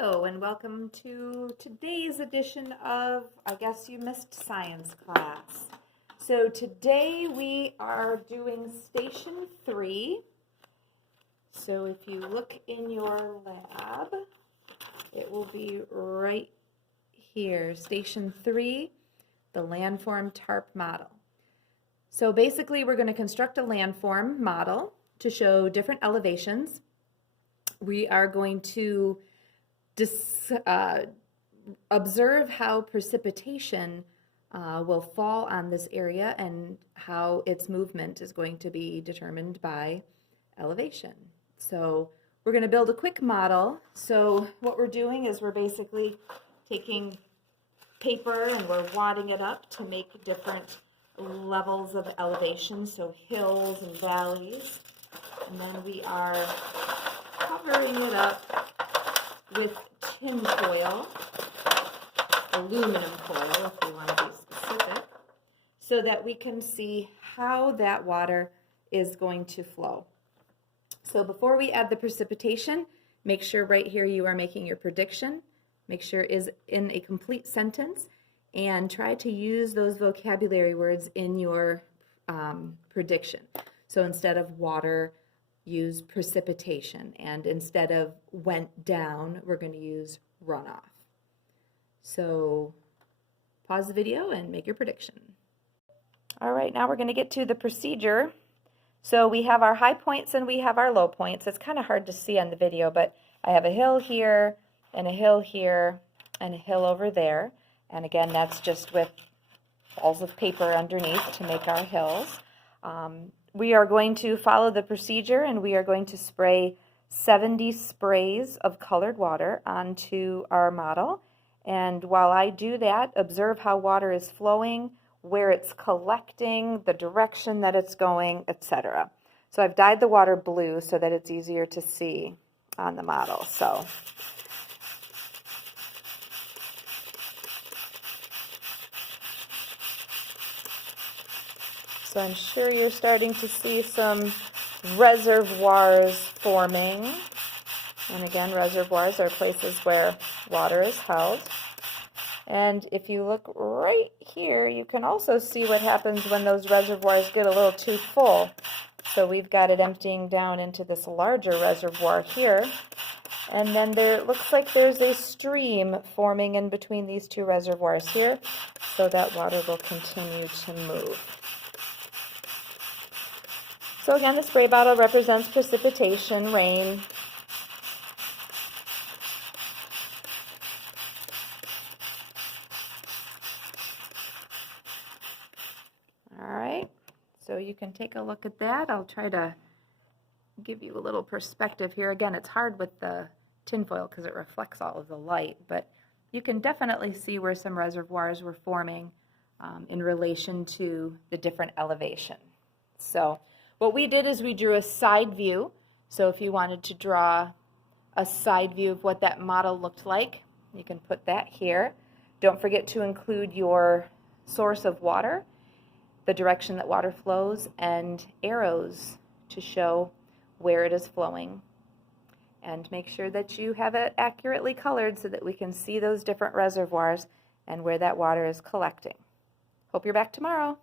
Hello and welcome to today's edition of I Guess You Missed Science class. So today we are doing Station 3. So if you look in your lab, it will be right here, Station 3, the landform TARP model. So basically we're going to construct a landform model to show different elevations. We are going to observe how precipitation will fall on this area and how its movement is going to be determined by elevation. So we're going to build a quick model. So what we're doing is we're basically taking paper and we're wadding it up to make different levels of elevation, so hills and valleys. And then we are covering it up with tin foil, aluminum foil if we want to be specific, so that we can see how that water is going to flow. So before we add the precipitation, make sure right here you are making your prediction. Make sure it is in a complete sentence and try to use those vocabulary words in your prediction. So instead of water, use precipitation, and instead of went down, we're going to use runoff. So pause the video and make your prediction. All right, now we're going to get to the procedure. So we have our high points and we have our low points. It's kind of hard to see on the video, but I have a hill here and a hill here and a hill over there. And again, that's just with balls of paper underneath to make our hills. We are going to follow the procedure and we are going to spray 70 sprays of colored water onto our model. And while I do that, observe how water is flowing, where it's collecting, the direction that it's going, etc. So I've dyed the water blue so that it's easier to see on the model. So I'm sure you're starting to see some reservoirs forming. And again, reservoirs are places where water is held. And if you look right here, you can also see what happens when those reservoirs get a little too full. So we've got it emptying down into this larger reservoir here. And then it looks like there's a stream forming in between these two reservoirs here. So that water will continue to move. So again, the spray bottle represents precipitation, rain. All right, so you can take a look at that. I'll try to give you a little perspective here. Again, it's hard with the tinfoil because it reflects all of the light, but you can definitely see where some reservoirs were forming in relation to the different elevation. So what we did is we drew a side view. So if you wanted to draw a side view of what that model looked like, you can put that here. Don't forget to include your source of water, the direction that water flows, and arrows to show where it is flowing. And make sure that you have it accurately colored so that we can see those different reservoirs and where that water is collecting. Hope you're back tomorrow.